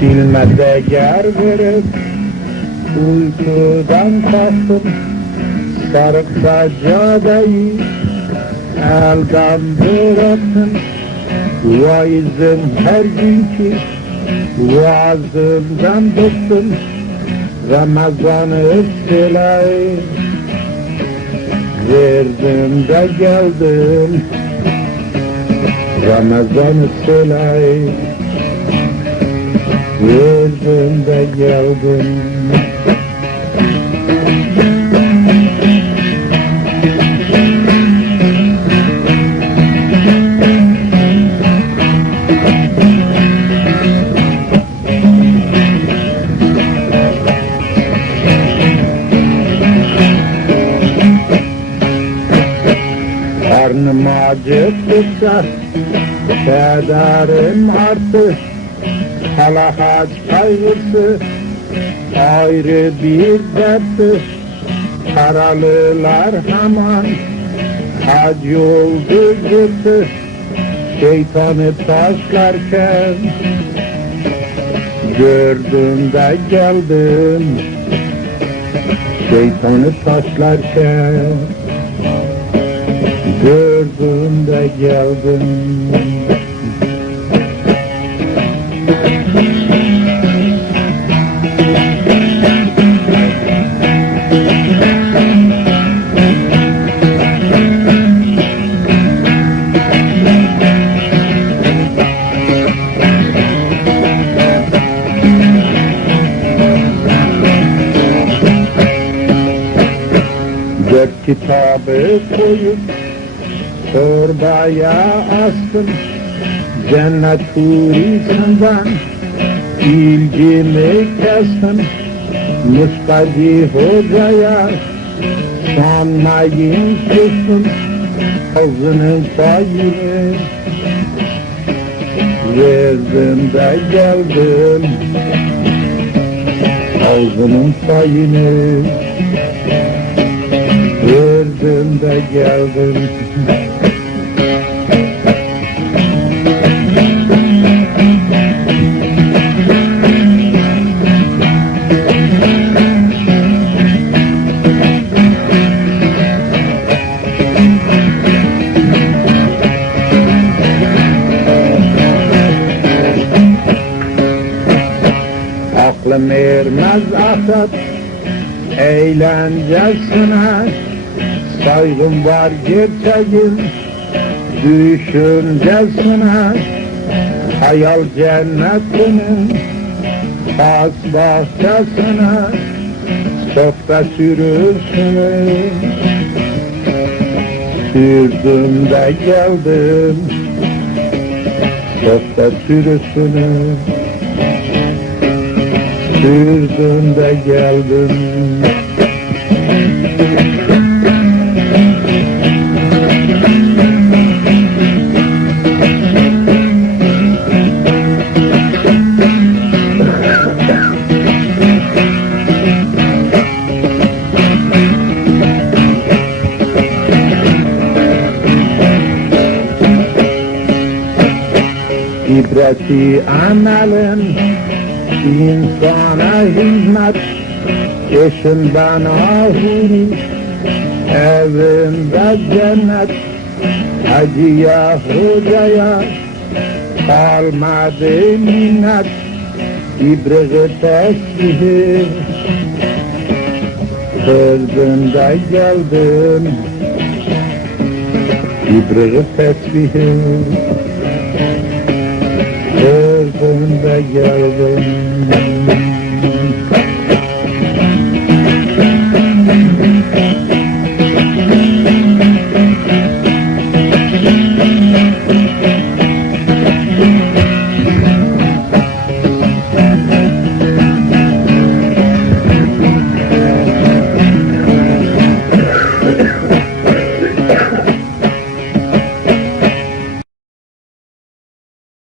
Bilmede ger verip uykudan kalktım Sarık saccadeyi elden bıraktım Vaizim her günkü vaazımdan bıktım Ramazan'ı silayım Verdim de geldim. Ramazan'ı silayım Verdim de geldim Karnım acıktıkça Kederim arttı. Halahat kaygısı Ayrı bir dertti Paralılar hemen Hac oldu gitti Şeytanı taşlarken Gördüm de geldim. Şeytanı taşlarken De geldim kitabı koyup torbaya astım Cennet hurisandan ilgimi kestim Mustafi hocaya. Sanmayın sustum Ağzının payını verdim de geldim Ağzının payını Verdim de geldim Aklım ermez atat eğlencesine. Saygım var gerçeğin düşüncesine. Hayal cennetinin has bahçesine. Sofra sürüsünü Sürdüm de geldim. Sofra sürüsünü Sürdüm de geldim. İbreti amelin insana hizmet Eşinden ahuri evinde cennet Hacıya hocaya kalmadı minnet. İbreti tesbihi Kırdım da geldim. İbreti tesbihi geldim